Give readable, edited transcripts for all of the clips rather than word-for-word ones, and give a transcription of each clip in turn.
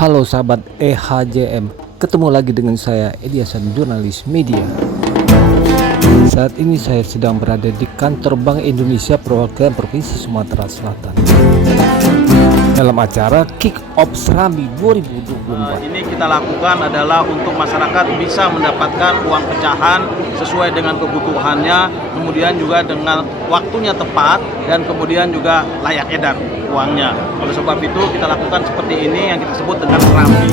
Halo sahabat EHJM, ketemu lagi dengan saya Edi Hasan, jurnalis media. Saat ini saya sedang berada di kantor Bank Indonesia perwakilan Provinsi Sumatera Selatan dalam acara Kick Off Serambi 2024. Ini kita lakukan adalah untuk masyarakat bisa mendapatkan uang pecahan sesuai dengan kebutuhannya, kemudian juga dengan waktunya tepat, dan kemudian juga layak edar uangnya. Oleh sebab itu kita lakukan seperti ini yang kita sebut dengan serambi.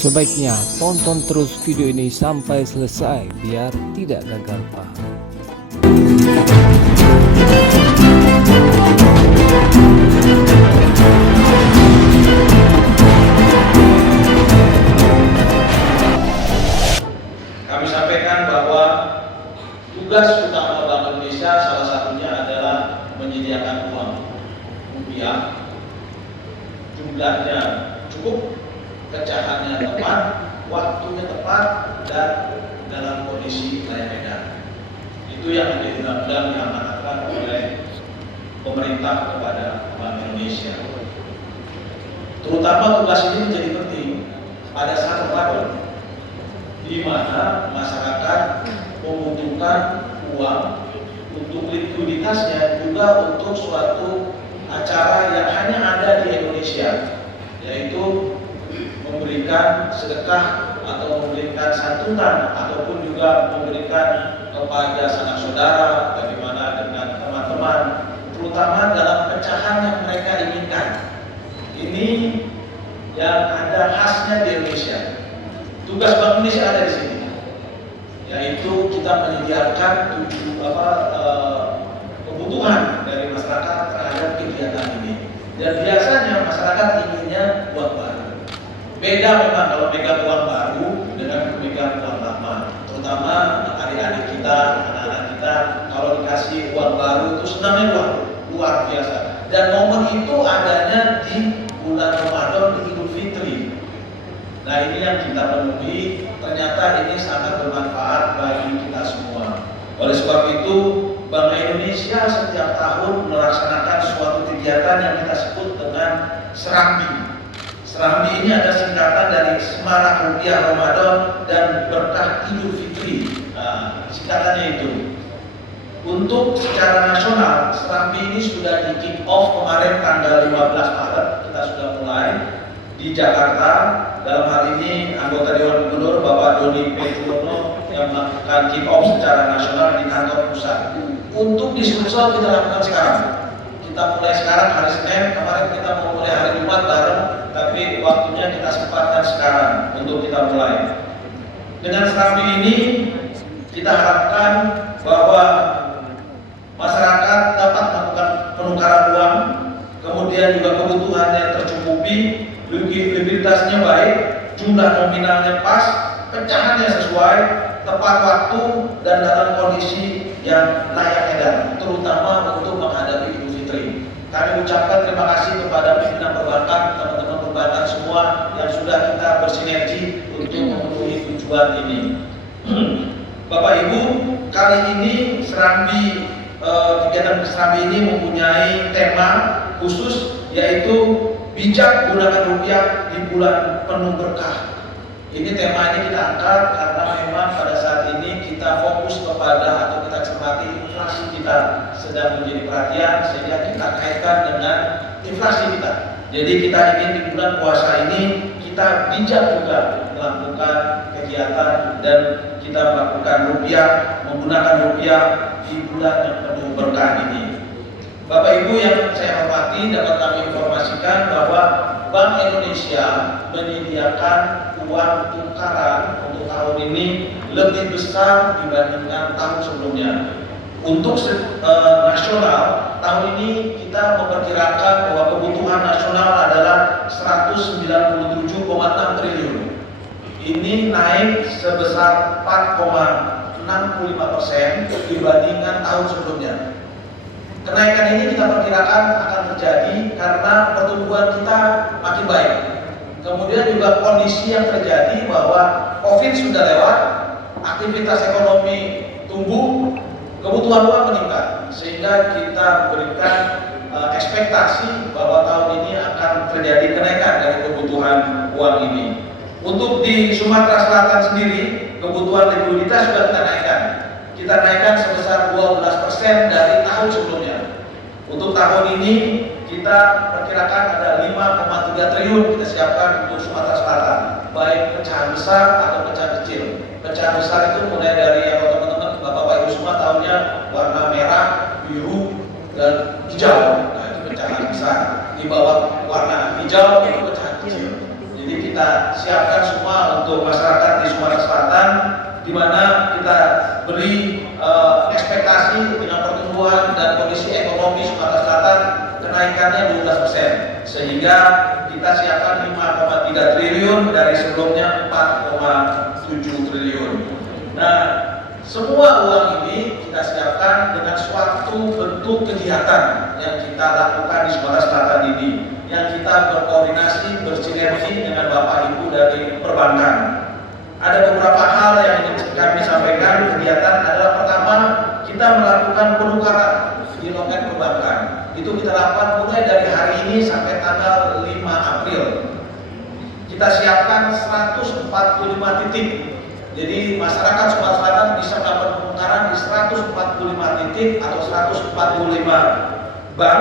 Sebaiknya tonton terus video ini sampai selesai biar tidak gagal paham. Kami sampaikan bahwa tugas utama Bank Indonesia salah satunya adalah menyediakan uang rupiah, jumlahnya cukup, pecahannya tepat, waktunya tepat, dan dalam kondisi layak edar. Itu yang menjadi undang-undang diamanatkan oleh pemerintah kepada Bank Indonesia. Terutama tugas ini menjadi penting pada saat Ramadan, di mana masyarakat membutuhkan uang untuk likuiditasnya, juga untuk suatu acara yang hanya ada di Indonesia, yaitu memberikan sedekah atau memberikan santunan ataupun juga memberikan kepada sanak saudara, bagaimana dengan teman-teman, terutama dalam pecahan yang mereka inginkan. Ini yang ada khasnya di Indonesia. Tugas Bank Indonesia ada di sini, yaitu kita menyediakan kebutuhan dari masyarakat terhadap kegiatan ini. Dan biasanya masyarakat inginnya uang baru. Beda memang kalau pegang uang baru dengan pegang uang lama. Terutama adik-adik kita, anak-anak kita, kalau dikasih uang baru itu senangnya luar biasa. Dan momen itu adanya di bulan Ramadan, di Idul Fitri. Nah, ini yang kita penuhi, ternyata ini sangat bermanfaat bagi kita semua. Oleh sebab itu, Bank Indonesia setiap tahun melaksanakan suatu kegiatan yang kita sebut dengan serambi. Serambi ini ada singkatan dari Semarak Rupiah Ramadan dan Berkah Idul Fitri. Nah, singkatannya itu. Untuk secara nasional, serambi ini sudah di kick off kemarin tanggal 15 Maret, kita sudah mulai di Jakarta. Dalam hal ini anggota Dewan Gubernur Bapak Doni Petrono yang melakukan kick off secara nasional di kantor pusat. Untuk di Sulsel kita lakukan sekarang. Kita mulai sekarang hari Senin, kemarin kita mau mulai hari Jumat bareng, tapi waktunya kita sempatkan sekarang untuk kita mulai. Dengan serambi ini kita harapkan bahwa masyarakat dapat melakukan penukaran uang, kemudian juga kebutuhannya tercukupi, likuiditasnya baik, jumlah nominalnya pas, pecahannya sesuai, tepat waktu, dan dalam kondisi yang layak edar, terutama untuk menghadapi Idul Fitri. Kami ucapkan terima kasih kepada pimpinan perbankan, teman-teman perbankan semua yang sudah kita bersinergi untuk memenuhi tujuan ini. Bapak Ibu, kali ini kegiatan serambi ini mempunyai tema khusus, yaitu bijak gunakan rupiah di bulan penuh berkah. Ini tema ini kita angkat karena memang pada saat ini kita fokus kepada, atau kita cermati, inflasi kita sedang menjadi perhatian, sehingga kita kaitkan dengan inflasi kita. Jadi kita ingin di bulan puasa ini kita bijak juga melakukan kegiatan dan kita melakukan menggunakan rupiah di bulan yang penuh berkah ini. Bapak Ibu yang saya hormati, dapat kami informasikan bahwa Bank Indonesia menyediakan uang tukaran untuk tahun ini lebih besar dibandingkan tahun sebelumnya. Untuk nasional, tahun ini kita memperkirakan bahwa kebutuhan nasional adalah 197,6 triliun. Ini naik sebesar 4,65% dibandingkan tahun sebelumnya. Kenaikan ini kita perkirakan akan terjadi karena pertumbuhan kita makin baik. Kemudian juga kondisi yang terjadi bahwa COVID sudah lewat, aktivitas ekonomi tumbuh, kebutuhan uang meningkat, sehingga kita berikan ekspektasi bahwa tahun ini akan terjadi kenaikan dari kebutuhan uang ini. Untuk di Sumatera Selatan sendiri, kebutuhan likuiditas sudah kita naikkan. Kita naikkan sebesar 12% dari tahun sebelumnya. Untuk tahun ini kita perkirakan ada 5,3 triliun kita siapkan untuk Sumatera Selatan, baik pecahan besar atau pecahan kecil. Pecahan besar itu mulai dari yang teman-teman Bapak Ibu semua tahunya warna merah, biru, dan hijau. Nah, itu pecahan besar. Di bawah warna hijau itu pecahan kecil. Jadi kita siapkan semua untuk masyarakat di Sumatera Selatan, di mana kita beri ekspektasi dengan pertumbuhan dan kondisi ekonomi Sumatera Selatan kenaikannya 12%, sehingga kita siapkan 5,3 triliun dari sebelumnya 4,7 triliun. Nah, semua uang ini kita siapkan dengan suatu bentuk kegiatan yang kita lakukan di Sumatera Selatan ini, yang kita berkoordinasi, bersinergi dengan Bapak Ibu dari perbankan. Ada beberapa hal yang ingin kami sampaikan. Kegiatan adalah pertama, kita melakukan penukaran di loket perbankan. Itu kita lakukan mulai dari hari ini sampai tanggal 5 April. Kita siapkan 145 titik. Jadi masyarakat Sumatera Selatan bisa melakukan penukaran di 145 titik atau 145 bank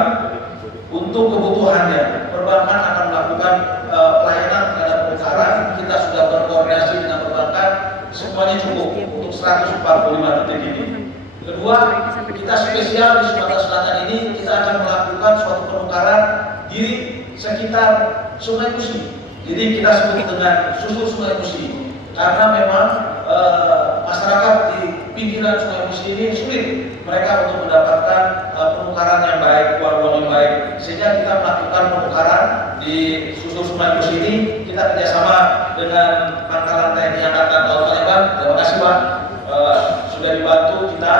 untuk kebutuhannya. Perbankan akan melakukan pelayanan terhadap penukaran. Kita sudah berkoordinasi dengan perbankan, semuanya cukup untuk 145 titik ini. Kedua, kita spesial di Sumatera Selatan ini, kita akan melakukan suatu penukaran di sekitar Sungai Musi. Jadi kita sebut dengan susur Sungai Musi, karena memang masyarakat di pinggiran Sungai Musi ini sulit mereka untuk mendapatkan penukaran yang baik, uang-uang yang baik, sehingga kita melakukan penukaran di susur Sungai Musi ini. Kita kerjasama dengan Pangkalan TNI Angkatan Laut Palembang. Terima kasih Pak, sudah dibantu kita.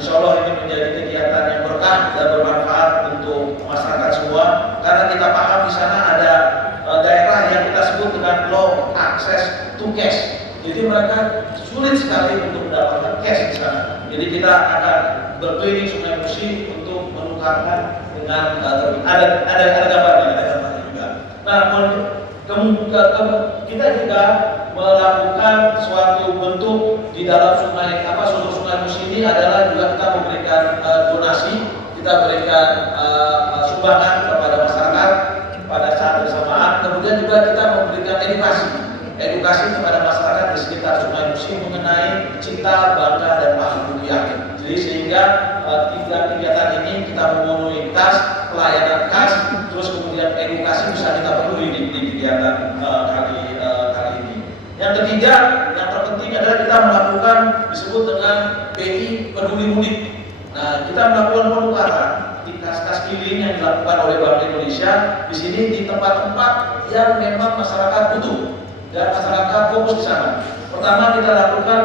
Insya Allah ini menjadi kegiatan yang berkah dan bermanfaat untuk masyarakat semua, karena kita paham di sana ada daerah yang kita sebut dengan low access to cash. Jadi mereka sulit sekali untuk mendapatkan cash di sana. Jadi kita akan berkeliling Sungai Musi untuk menukarkan dengan ada gambarnya juga. Nah, kita juga melakukan suatu bentuk di dalam susur Sungai Musi ini adalah juga kita memberikan donasi, kita berikan sumbangan kepada masyarakat pada saat bersamaan. Kemudian juga kita memberikan edukasi kepada masyarakat di sekitar Sungai Musi mengenai cinta, bangga, dan paham rupiah. Jadi sehingga tiga kegiatan ini kita memenuhi kas, pelayanan kas, terus kemudian edukasi bisa kita penuhi di kegiatan kali ini. Yang ketiga, yang terpenting adalah kita melakukan disebut dengan BI Peduli Mudik. Nah, kita melakukan penukaran di kas-kas keliling yang dilakukan oleh Bank Indonesia di sini di tempat-tempat yang memang masyarakat butuh dan masyarakat fokus di sana. Pertama kita lakukan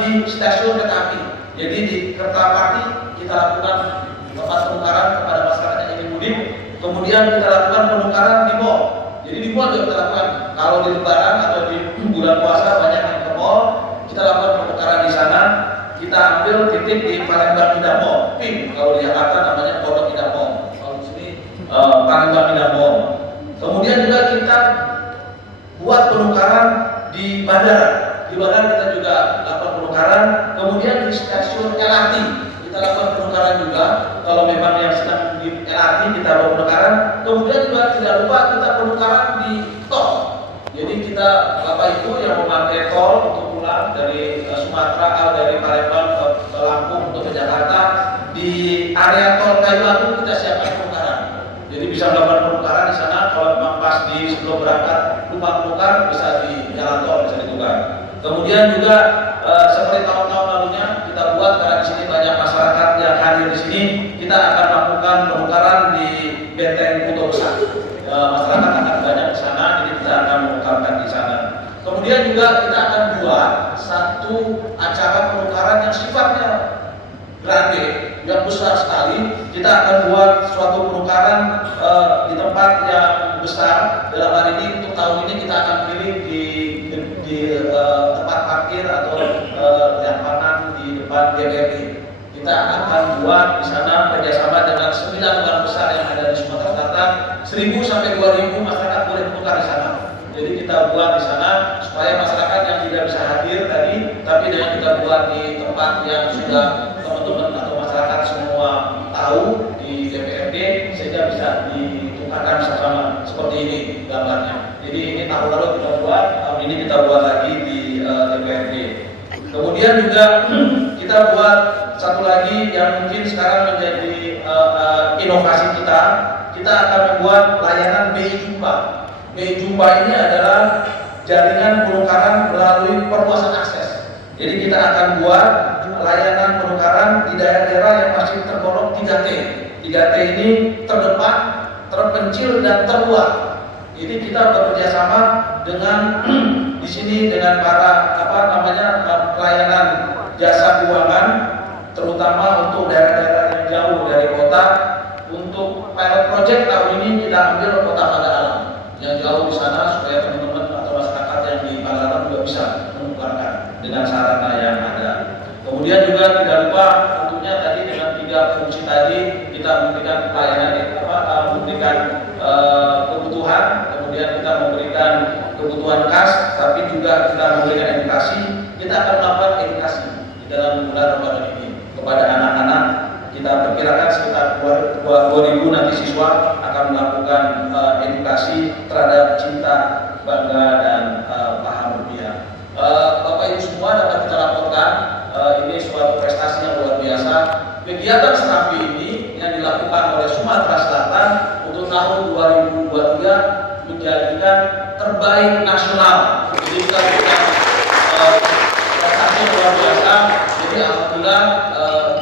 di stasiun kereta api. Jadi di Kertapati kita lakukan tempat penukaran kepada masyarakat yang ingin mudik. Kemudian kita lakukan penukaran di mall. Jadi di mall juga kita lakukan. Kalau di Lebaran atau di bulan puasa banyak yang ke mall, kita lakukan penukaran di sana. Kita ambil titik di Palembang Indah Mall, PIM. Kalau di Jakarta namanya Pondok Indah Mall. Kalau di sini Palembang Indah Mall. Kemudian juga kita buat penukaran di bandara. Di bandara kita juga lakukan penukaran. Kemudian di stasiun LRT kita lakukan penukaran juga. Kalau memang yang sedang di LRT kita lakukan penukaran. Kemudian juga tidak lupa kita penukaran di tol. Jadi kita Bapak Ibu yang memakai tol untuk pulang dari Sumatera, dari Palembang ke Lampung untuk ke Jakarta, di area tol Kayu Agung kita siapkan penukaran. Jadi bisa melakukan penukaran di sana. Kalau memang pas di sebelum berangkat lupa penukar, bisa di jalan tol bisa ditukar. Kemudian juga seperti tahun-tahun lalunya kita buat, karena di sini banyak masyarakat yang hadir di sini, kita akan melakukan penukaran di Benteng Kuto Besar. Masyarakat akan banyak di sana, jadi kita akan menukarkan di sana. Kemudian juga kita akan buat satu acara penukaran yang sifatnya grande, yang besar sekali. Kita akan buat suatu penukaran di tempat yang besar. Dalam hal ini untuk tahun ini kita akan pilih di tempat parkir atau yang kanan di depan DPRD. Kita akan buat di sana kerjasama dengan 9 bank besar yang ada di Sumatera Selatan, 1.000 sampai 2.000 masyarakat boleh tukar di sana. Jadi kita buat di sana supaya masyarakat yang tidak bisa hadir tadi, tapi dengan kita buat di tempat yang sudah teman-teman atau masyarakat semua tahu di DPRD, sehingga bisa ditukarkan bersama seperti ini gambarnya. Jadi ini tahun lalu kita buat, tahun ini kita buat lagi di DPRD. Kemudian juga kita buat satu lagi yang mungkin sekarang menjadi inovasi kita akan membuat layanan BI Jumpa. BI Jumpa ini adalah jaringan penukaran melalui perluasan akses. Jadi kita akan buat layanan penukaran di daerah-daerah yang masih tergolong 3T. 3T ini terdepan, terpencil, dan terluar. Jadi kita bekerja sama dengan di sini dengan para pelayanan jasa keuangan, terutama untuk daerah-daerah yang jauh dari kota. Untuk pilot project tahun ini kita ambil kota Pagar Alam yang jauh di sana supaya teman-teman atau masyarakat yang di Pagar Alam juga bisa menukarkan dengan sarana yang ada. Kemudian juga tidak lupa tentunya tadi dengan 3 fungsi tadi kita memberikan pelayanan, memberikan kebutuhan, kemudian kita memberikan kebutuhan kas, tapi juga kita memberikan edukasi. Kita akan melakukan edukasi di dalam bulan Ramadan ini kepada anak-anak. Kita perkirakan sekitar 2.000 nanti siswa akan melakukan edukasi terhadap cinta, bangga, dan paham rupiah. Bapak Ibu semua dapat kita laporkan ini suatu prestasi yang luar biasa. Kegiatan Serambi ini yang dilakukan oleh Sumatera Selatan untuk tahun 2023 menjadikan terbaik nasional. Jadi kita berikan prestasi yang luar biasa. Jadi alhamdulillah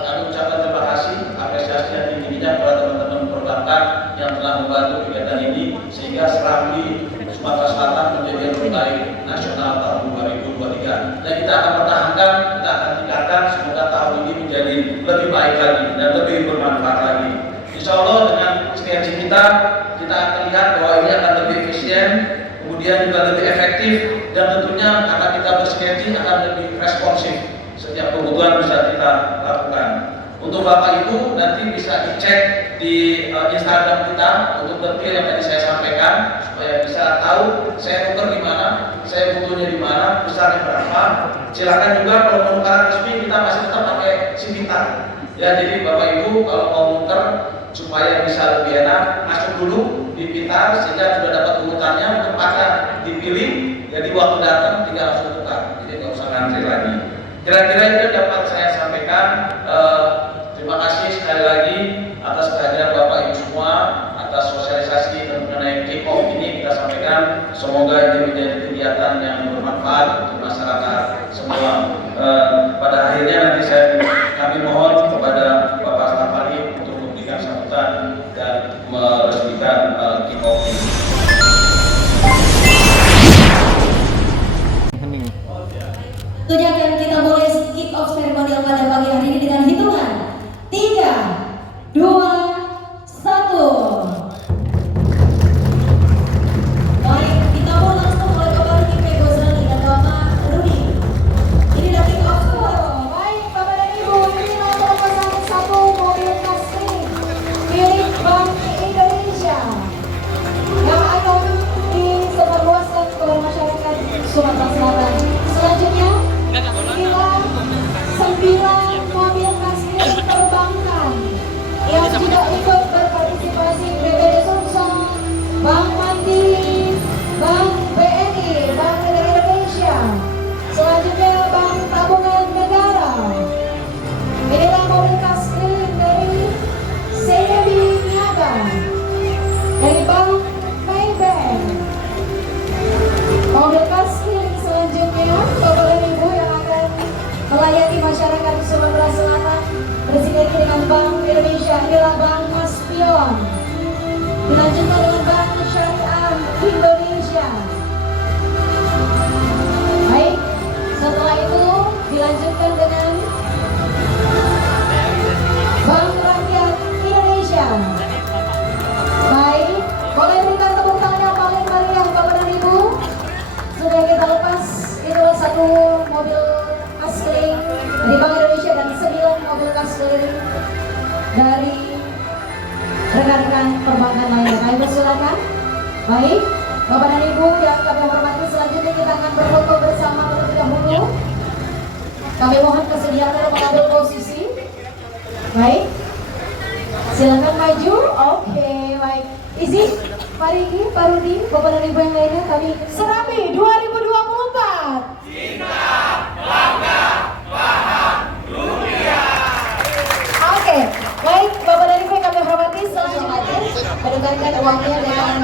kami ucapkan terima kasih, apresiasi yang tingginya kepada teman-teman perbankan yang telah membantu kegiatan ini sehingga Serambi Sumatera Selatan menjadi yang terbaik nasional tahun 2023. Dan kita akan pertahankan, kita akan tingkatkan, semoga tahun ini menjadi lebih baik lagi dan lebih bermanfaat lagi. Insya Allah dengan sinergi kita akan lihat bahwa ini akan lebih efisien, kemudian juga lebih efektif, dan tentunya karena kita bersinergi akan lebih responsif. Setiap kebutuhan bisa kita lakukan. Untuk Bapak Ibu nanti bisa dicek di Instagram kita untuk detail yang tadi saya sampaikan supaya bisa tahu saya nuker di mana, saya butuhnya di mana, besarnya berapa. Silakan juga kalau penukaran resmi kita masih tetap pakai Civitan. Ya, jadi Bapak Ibu kalau mau nuker supaya bisa lebih enak, masuk dulu di Pintar sehingga sudah dapat urutannya, tempatnya dipilih, jadi waktu datang tinggal langsung tukar. Jadi nggak usah ngantri lagi. Kira-kira itu dapat saya sampaikan. Terima kasih sekali lagi atas kehadiran Bapak Ibu semua, atas sosialisasi mengenai kick-off ini kita sampaikan. Semoga ini menjadi kegiatan yang bermanfaat untuk masyarakat semua. Pada akhirnya nanti kami mohon kepada Bapak Staf Ahli untuk memberikan sambutan dan meresmikan kick-off ini. Kemudian kita mulai kick off seremonial pada pagi hari ini dengan hitungan 3, 2, 1. Baik, kita mau langsung mulai kembali di Pegosani dan Bapak Rudi. Ini adalah kick off. Baik, Bapak dan Ibu, ini merupakan satu mobil kasih milik Bank Indonesia yang akan disebarluaskan kepada masyarakat Sumatera Selatan. Selanjutnya inilah 9 mobil kasir perbankan yang juga ikut berpartisipasi BBD Sumsel, Bank Mandiri, Bank BNI, Bank Negara Indonesia, selanjutnya Bank Tabungan Negara. Inilah mobil kasir dari CDB Niaga, dari Bank Maybank. Mobil kasir selanjutnya Bapak dan Ibu yang akan melayani masyarakat Sumatera Selatan bersinergi dengan Bank Indonesia adalah Bank Kaspion. Dilanjutkan dengan Bank Syariah Indonesia. Baik, setelah itu dilanjutkan dengan Bank Rakyat Indonesia. Baik, boleh berikan tepuk tangan yang paling meriah Bapak dan Ibu. Sudah kita lepas, itulah satu mobil asli dari Bank Indonesia dan Baik, Bapak dan Ibu yang kami hormati, selanjutnya kita akan berfoto bersama terlebih dahulu. Kami mohon kesediaan untuk mengambil posisi. Baik, silakan maju. Oke, baik. Izin, Pak Riki, Pak Rudi, Bapak dan Ibu yang lainnya, kami Serambi 2024. Cinta, bangga, paham, dunia. Oke, baik, Bapak dan Ibu yang kami hormati, selanjutnya menukarkan uangnya dengan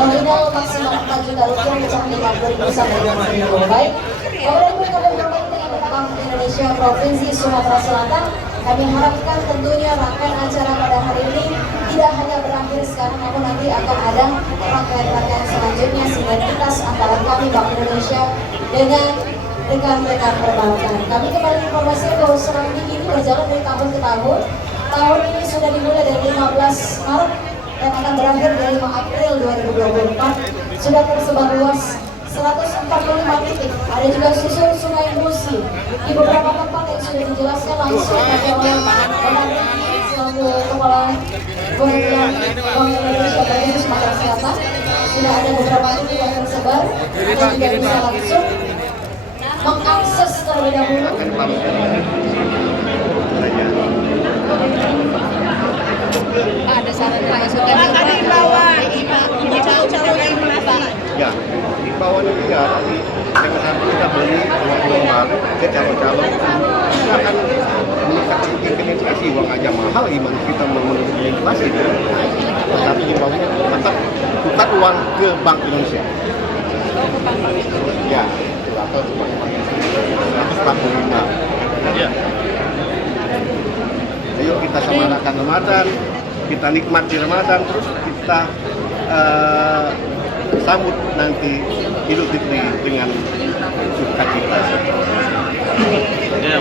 nominal maksimal 4 juta rupiah pecahan 50.000 sampai 20.000. Baik, Bapak dan Ibu yang kami hormati, dengan Bank Indonesia Provinsi Sumatera Selatan, kami harapkan tentunya rangkaian acara pada hari ini tidak hanya berakhir sekarang, namun nanti akan ada rangkaian-rangkaian selanjutnya sinergitas antara kami Bank Indonesia dengan rekan-rekan perbankan. Kami kembali informasikan bahwa Serambi ini berjalan dari tahun ke tahun. Tahun ini sudah dimulai dari 15 Maret dan akan berakhir dari 5 April 2024. Sudah tersebar luas 145 titik. Ada juga susur Sungai Musi di beberapa tempat yang sudah dijelaskan langsung oleh Bapak selaku Kepala Perwakilan Bank Indonesia Provinsi Sumatera Selatan. Sudah ada beberapa titik yang tersebar dan juga bisa langsung mengakses terlebih dahulu. Ada saran Pak sudah dibawa ya dibawa juga tapi dengan harga kita beli uang baru ke calon-calon kita akan meningkatkan tingkat inflasi. Uang aja mahal, gimana kita memenuhi inflasi, tapi dibawanya tetap bukan uang ke Bank Indonesia ya atau cuma 145 ya. Ayo kita semarakan Ramadan, kita nikmati Ramadan, terus kita sambut nanti Idul Fitri dengan sukacita. Ya,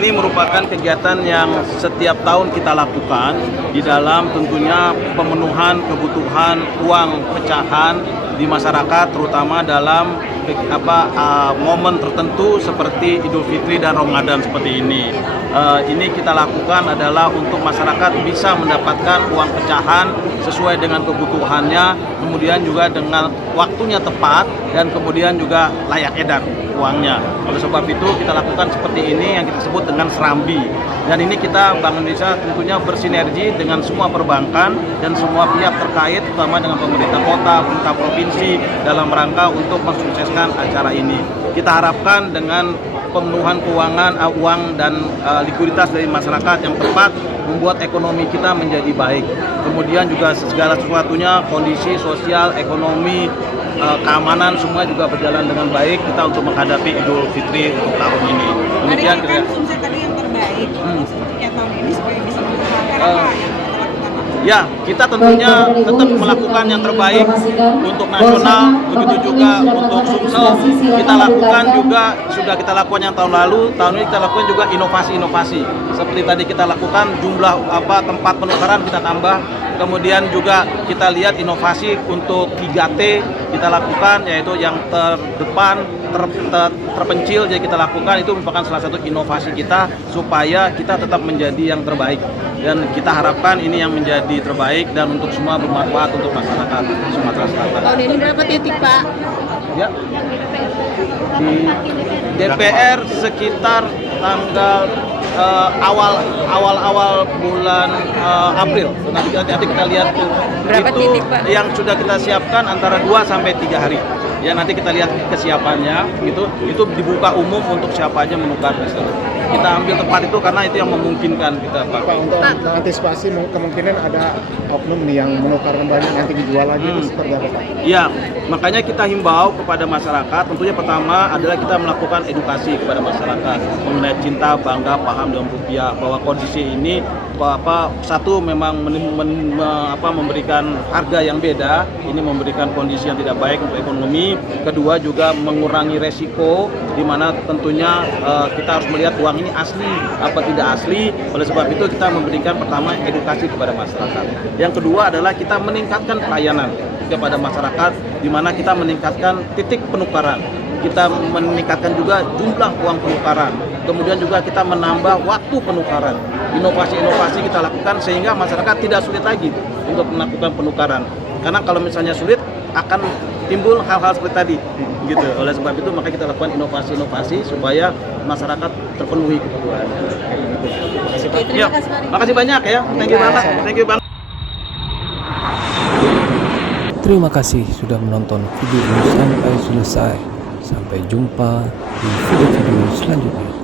ini merupakan kegiatan yang setiap tahun kita lakukan di dalam tentunya pemenuhan kebutuhan uang pecahan di masyarakat, terutama dalam momen tertentu seperti Idul Fitri dan Ramadan seperti ini. Ini kita lakukan adalah untuk masyarakat bisa mendapatkan uang pecahan sesuai dengan kebutuhannya, kemudian juga dengan waktunya tepat dan kemudian juga layak edar uangnya. Oleh sebab itu kita lakukan seperti ini yang kita sebut dengan Serambi. Dan ini kita Bank Indonesia tentunya bersinergi dengan semua perbankan dan semua pihak terkait, terutama dengan pemerintah kota, pemerintah provinsi dalam rangka untuk mensukseskan acara ini. Kita harapkan dengan pemenuhan keuangan, uang dan likuiditas dari masyarakat yang tepat membuat ekonomi kita menjadi baik. Kemudian juga segala sesuatunya, kondisi sosial, ekonomi, keamanan semua juga berjalan dengan baik kita untuk menghadapi Idul Fitri untuk tahun ini. Demikian kira. Sukses tadi yang terbaik ya tahun ini supaya bisa mengharapkan Ya, kita tentunya tetap melakukan yang terbaik untuk nasional, begitu juga untuk Sumsel. Kita lakukan juga, sudah kita lakukan yang tahun lalu, tahun ini kita lakukan juga inovasi-inovasi. Seperti tadi kita lakukan jumlah tempat penukaran kita tambah, kemudian juga kita lihat inovasi untuk 3T kita lakukan, yaitu yang terdepan, terpencil, jadi kita lakukan itu merupakan salah satu inovasi kita supaya kita tetap menjadi yang terbaik. Dan kita harapkan ini yang menjadi terbaik dan untuk semua bermanfaat untuk masyarakat Sumatera Selatan. tahun ini berapa titik Pak? Ya, di DPR sekitar tanggal awal bulan April. Nanti kita lihat tuh. Berapa itu titik, Pak? yang sudah kita siapkan antara 2 sampai 3 hari. Ya, nanti kita lihat kesiapannya gitu. Itu dibuka umum untuk siapa aja menukar di situ. Kita ambil tempat itu karena itu yang memungkinkan kita Pak. Pak, untuk antisipasi kemungkinan ada oknum nih yang menukar banyak nanti dijual lagi itu seperti apa Pak? Ya, makanya kita himbau kepada masyarakat, tentunya pertama adalah kita melakukan edukasi kepada masyarakat mengenai cinta, bangga, paham dengan rupiah, bahwa kondisi ini satu memang memberikan harga yang beda, ini memberikan kondisi yang tidak baik untuk ekonomi. Kedua juga mengurangi resiko, di mana tentunya kita harus melihat uang ini asli apa tidak asli. Oleh sebab itu kita memberikan pertama edukasi kepada masyarakat. Yang kedua adalah kita meningkatkan pelayanan kepada masyarakat, di mana kita meningkatkan titik penukaran. Kita meningkatkan juga jumlah uang penukaran. Kemudian juga kita menambah waktu penukaran. Inovasi-inovasi kita lakukan sehingga masyarakat tidak sulit lagi untuk melakukan penukaran. Karena kalau misalnya sulit akan timbul hal-hal seperti tadi gitu. Oleh sebab itu maka kita lakukan inovasi-inovasi supaya masyarakat terpenuhi kebutuhannya. Terima kasih Pak. Makasih banyak ya. Thank you banget. Thank you banget. Terima kasih sudah menonton video ini sampai selesai. Sampai jumpa di video-video selanjutnya.